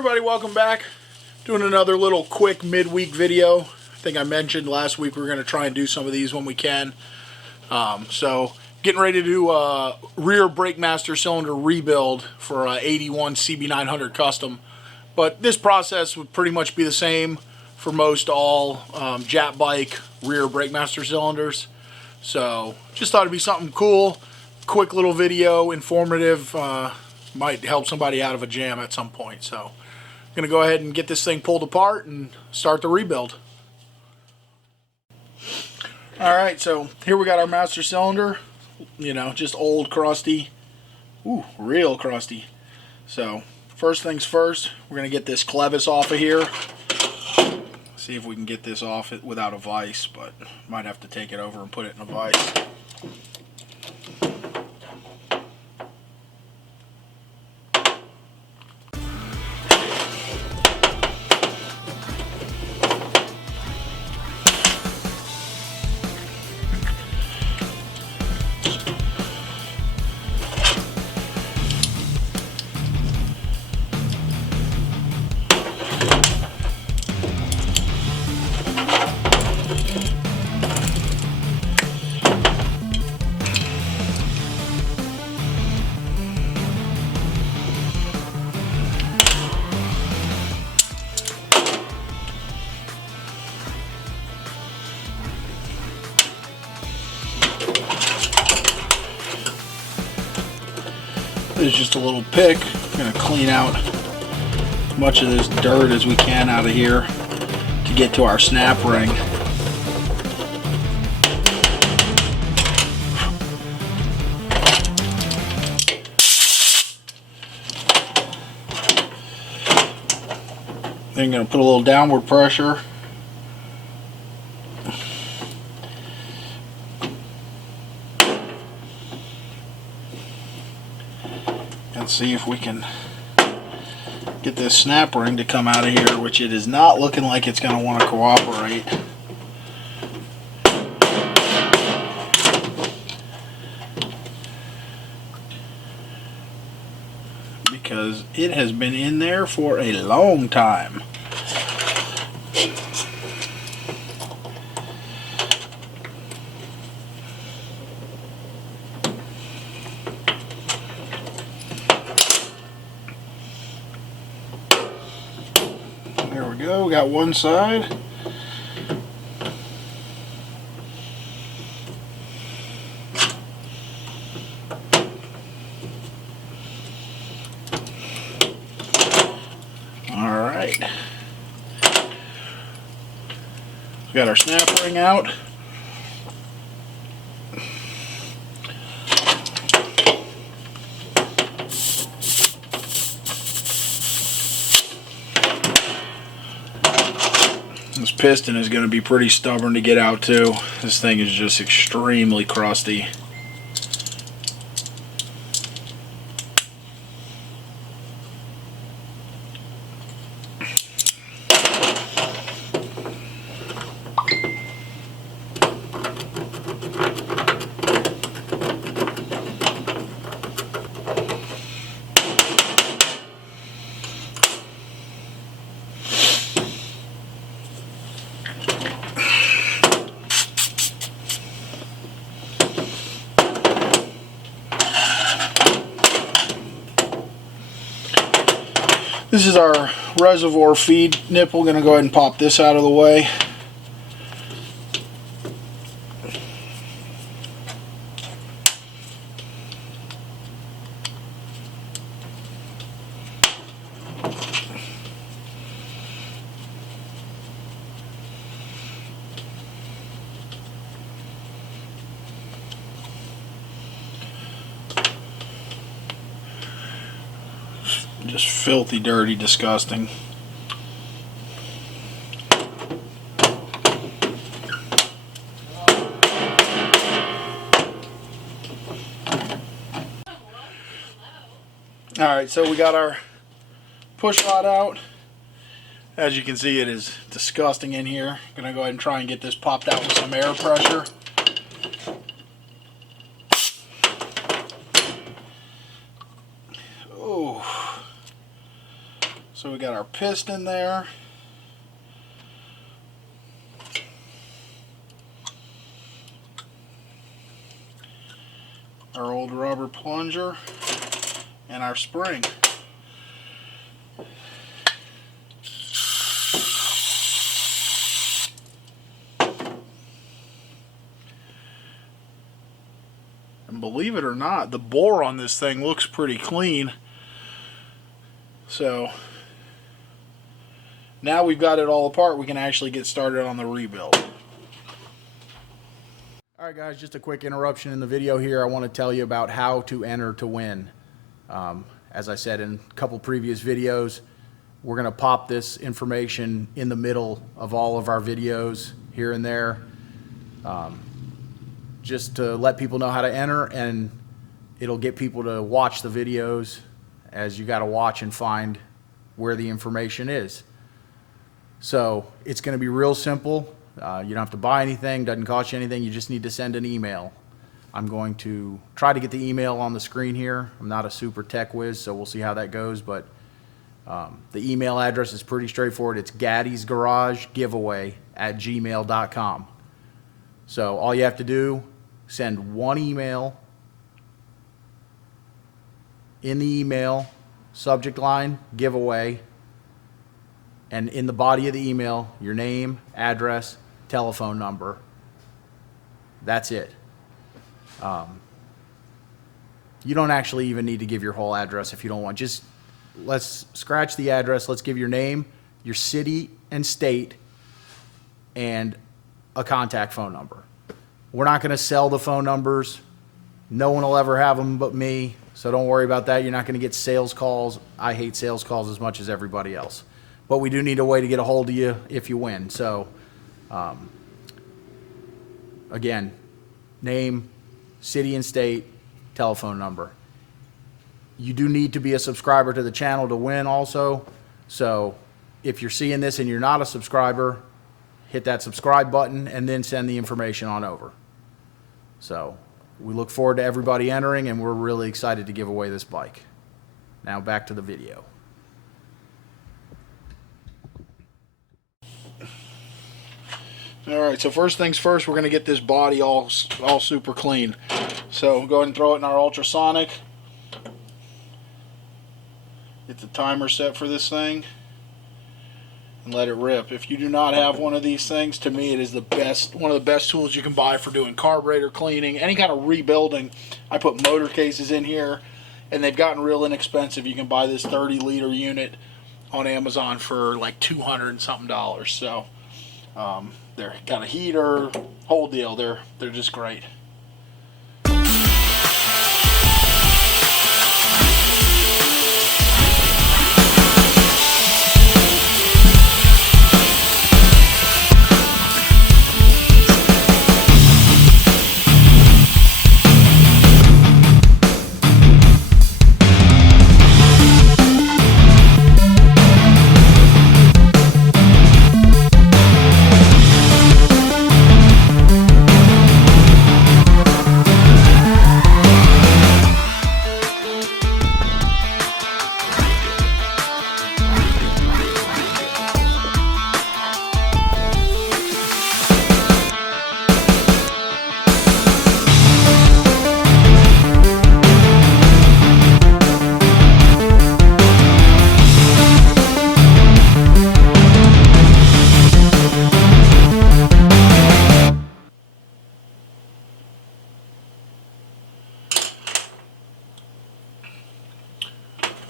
Everybody, welcome back. Doing another little quick midweek video. I think I mentioned last week we're going to try and do some of these when we can. So getting ready to do a rear brake master cylinder rebuild for a 81 CB900 custom. But this process would pretty much be the same for most all Jap bike rear brake master cylinders. So just thought it'd be something cool, quick little video, informative. Might help somebody out of a jam at some point. So I'm going to go ahead and get this thing pulled apart and start the rebuild. Alright, so here we got our master cylinder. You know, just old, crusty. Ooh, real crusty. So first things first, we're going to get this clevis off of here. See if we can get this off it without a vise, but might have to take it over and put it in a vise. There's just a little pick. I'm going to clean out as much of this dirt as we can out of here to get to our snap ring. Then I'm going to put a little downward pressure. Let's see if we can get this snap ring to come out of here, which it is not looking like it's going to want to cooperate. Because it has been in there for a long time. There we go, got one side. Alright. We got our snap ring out. This piston is going to be pretty stubborn to get out too. This thing is just extremely crusty. This is our reservoir feed nipple. Going to go ahead and pop this out of the way. Just filthy, dirty, disgusting. Alright, so we got our push rod out. As you can see, it is disgusting in here. I'm going to go ahead and try and get this popped out with some air pressure. So we got our piston there. Our old rubber plunger and our spring. And believe it or not, the bore on this thing looks pretty clean. So now we've got it all apart, we can actually get started on the rebuild. Alright guys, just a quick interruption in the video here. I want to tell you about how to enter to win. As I said in a couple previous videos, we're going to pop this information in the middle of all of our videos here and there, just to let people know how to enter, and it'll get people to watch the videos, as you got to watch and find where the information is. So it's going to be real simple. You don't have to buy anything, doesn't cost you anything, you just need to send an email. I'm going to try to get the email on the screen here. I'm not a super tech whiz, so we'll see how that goes, but the email address is pretty straightforward. It's gaddysgaragegiveaway@gmail.com. So all you have to do, send one email. In the email, subject line, giveaway, and in the body of the email, your name, address, telephone number. That's it. You don't actually even need to give your whole address if you don't want. Just let's scratch the address. Let's give your name, your city and state, and a contact phone number. We're not going to sell the phone numbers. No one will ever have them but me, so don't worry about that. You're not going to get sales calls. I hate sales calls as much as everybody else. But we do need a way to get a hold of you if you win. So, again, name, city and state, telephone number. You do need to be a subscriber to the channel to win also. So if you're seeing this and you're not a subscriber, hit that subscribe button and then send the information on over. So we look forward to everybody entering, and we're really excited to give away this bike. Now back to the video. Alright, so first things first, we're going to get this body all super clean. So go ahead and throw it in our ultrasonic. Get the timer set for this thing and let it rip. If you do not have one of these things, to me it is the best, one of the best tools you can buy for doing carburetor cleaning, any kind of rebuilding. I put motor cases in here, and they've gotten real inexpensive. You can buy this 30-liter unit on Amazon for like $200 and something. So they're got a heater, whole deal. They're just great.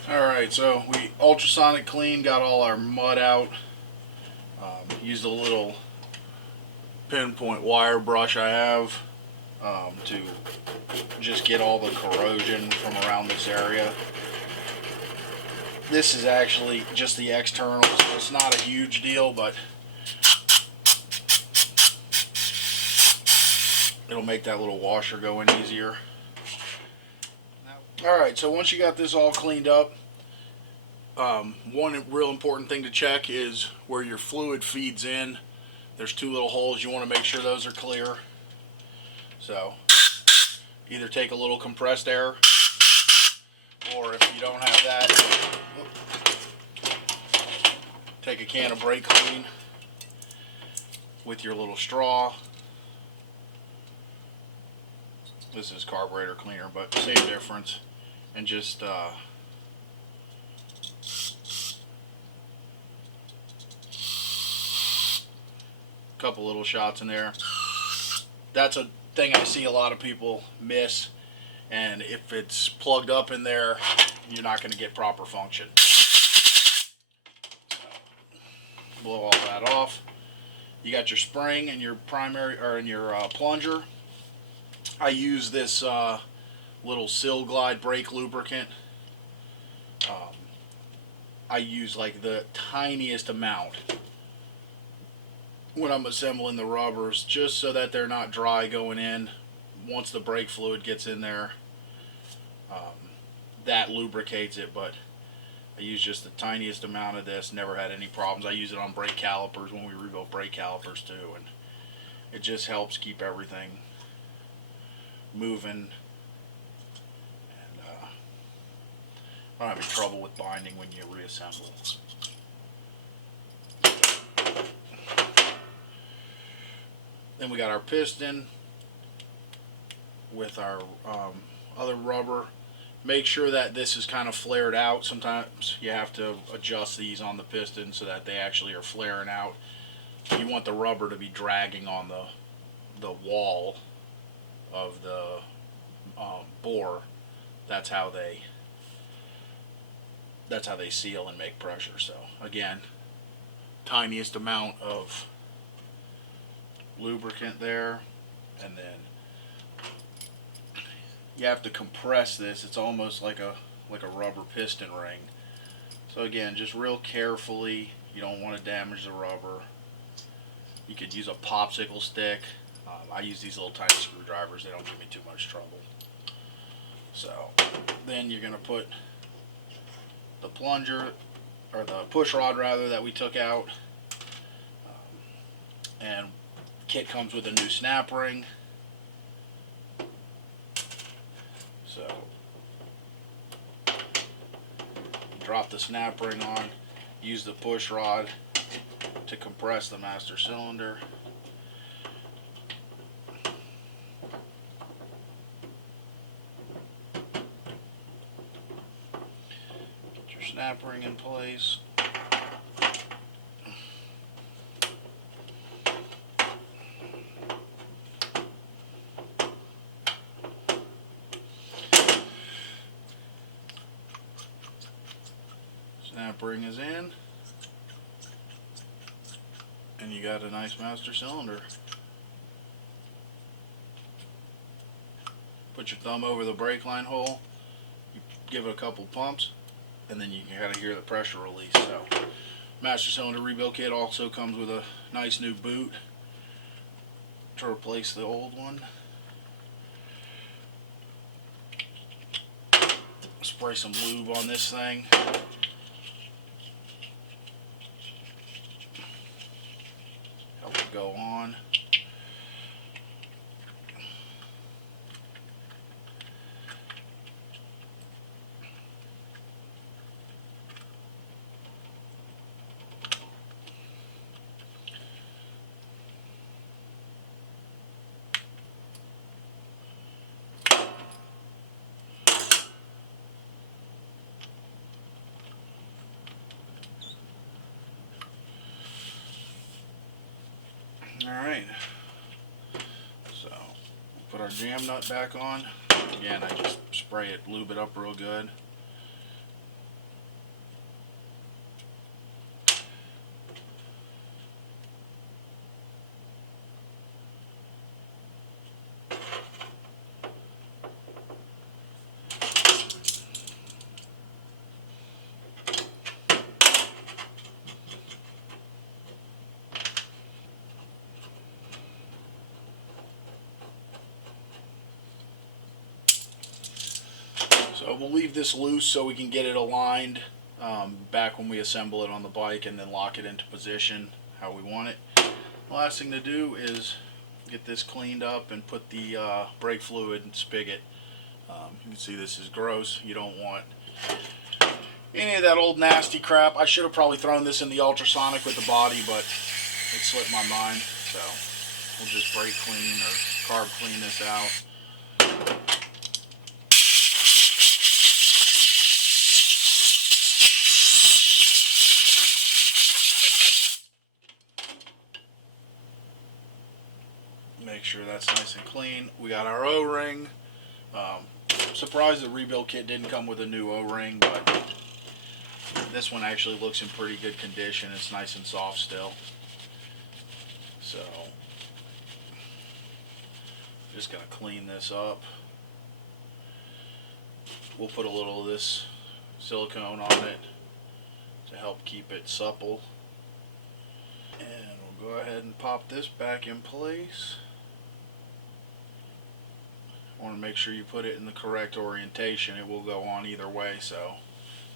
Alright, so we ultrasonic clean, got all our mud out. Used a little pinpoint wire brush I have to just get all the corrosion from around this area. This is actually just the external, so it's not a huge deal, but it'll make that little washer go in easier. Alright, so once you got this all cleaned up, one real important thing to check is where your fluid feeds in. There's two little holes. You want to make sure those are clear. So either take a little compressed air, or if you don't have that, take a can of brake clean with your little straw. This is carburetor cleaner, but same difference. And just couple little shots in there. That's a thing I see a lot of people miss, and if it's plugged up in there, you're not going to get proper function. Blow all that off. You got your spring and your primary, or in your plunger. I use this little Sil Glide brake lubricant. I use like the tiniest amount when I'm assembling the rubbers, just so that they're not dry going in. Once the brake fluid gets in there, that lubricates it, but I use just the tiniest amount of this. Never had any problems. I use it on brake calipers when we rebuild brake calipers too, and it just helps keep everything moving. And I don't have any trouble with binding when you reassemble. Then we got our piston with our other rubber. Make sure that this is kind of flared out. Sometimes you have to adjust these on the piston so that they actually are flaring out. You want the rubber to be dragging on the wall of the bore. That's how they seal and make pressure. So again, tiniest amount of lubricant there, and then you have to compress this. It's almost like a rubber piston ring. So again, just real carefully. You don't want to damage the rubber. You could use a popsicle stick. I use these little tiny screwdrivers. They don't give me too much trouble. So then you're going to put the plunger, or the push rod rather, that we took out, and kit comes with a new snap ring. So drop the snap ring on, use the push rod to compress the master cylinder. Get your snap ring in place. Snap ring is in, and you got a nice master cylinder. Put your thumb over the brake line hole, you give it a couple pumps, and then you can kind of hear the pressure release. So, master cylinder rebuild kit also comes with a nice new boot to replace the old one. Spray some lube on this thing. Help it go on. Alright, so put our jam nut back on. Again, I just spray it, lube it up real good. So we'll leave this loose so we can get it aligned back when we assemble it on the bike, and then lock it into position how we want it. The last thing to do is get this cleaned up and put the brake fluid and spigot. You can see this is gross. You don't want any of that old nasty crap. I should have probably thrown this in the ultrasonic with the body, but it slipped my mind. So we'll just brake clean or carb clean this out. Make sure that's nice and clean. We got our O-ring. I'm surprised the rebuild kit didn't come with a new O-ring, but this one actually looks in pretty good condition. It's nice and soft still. So, just going to clean this up. We'll put a little of this silicone on it to help keep it supple. And we'll go ahead and pop this back in place. I want to make sure you put it in the correct orientation. It will go on either way, so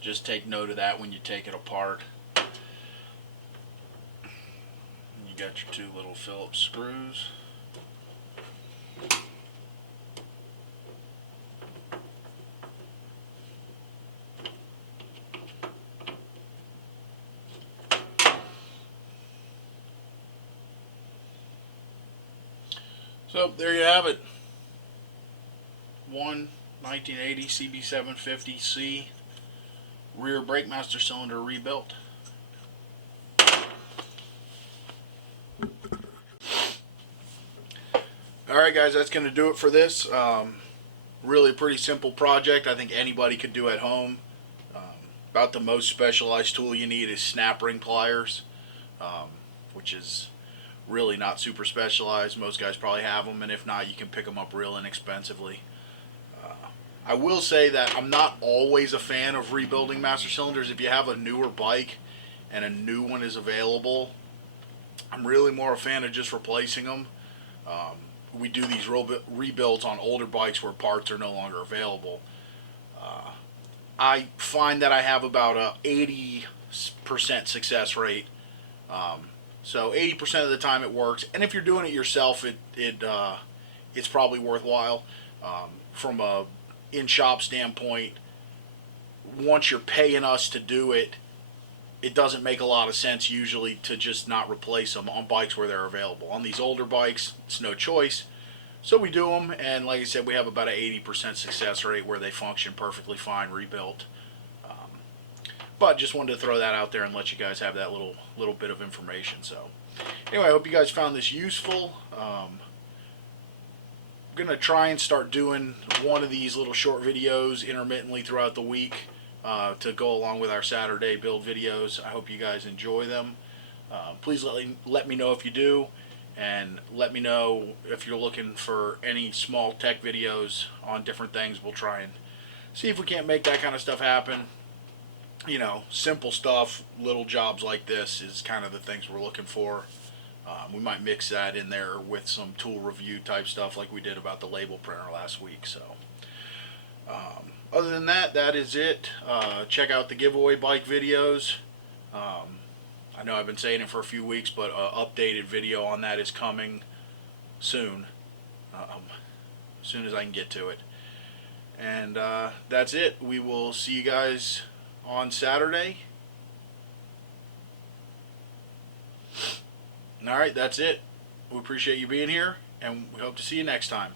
just take note of that when you take it apart. You got your two little Phillips screws. So there you have it. One 1980 CB750C rear brake master cylinder rebuilt. Alright guys, that's going to do it for this. Really a pretty simple project. I think anybody could do at home. About the most specialized tool you need is snap ring pliers, which is really not super specialized. Most guys probably have them, and if not, you can pick them up real inexpensively. I will say that I'm not always a fan of rebuilding master cylinders. If you have a newer bike and a new one is available, I'm really more a fan of just replacing them. We do these rebuilds on older bikes where parts are no longer available. I find that I have about a 80% success rate. So 80% of the time it works, and if you're doing it yourself, it's probably worthwhile. From a in-shop standpoint, once you're paying us to do it, it doesn't make a lot of sense usually to just not replace them on bikes where they're available. On these older bikes, it's no choice. So we do them, and like I said, we have about an 80% success rate where they function perfectly fine rebuilt. But just wanted to throw that out there and let you guys have that little bit of information. So anyway, I hope you guys found this useful. I'm going to try and start doing one of these little short videos intermittently throughout the week to go along with our Saturday build videos. I hope you guys enjoy them. Please let me know if you do, and let me know if you're looking for any small tech videos on different things. We'll try and see if we can't make that kind of stuff happen. You know, simple stuff, little jobs like this is kind of the things we're looking for. We might mix that in there with some tool review type stuff like we did about the label printer last week. So other than that, that is it. Check out the giveaway bike videos. I know I've been saying it for a few weeks, but an updated video on that is coming soon. As soon as I can get to it. And that's it. We will see you guys on Saturday. Alright, that's it. We appreciate you being here, and we hope to see you next time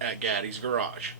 at Gaddy's Garage.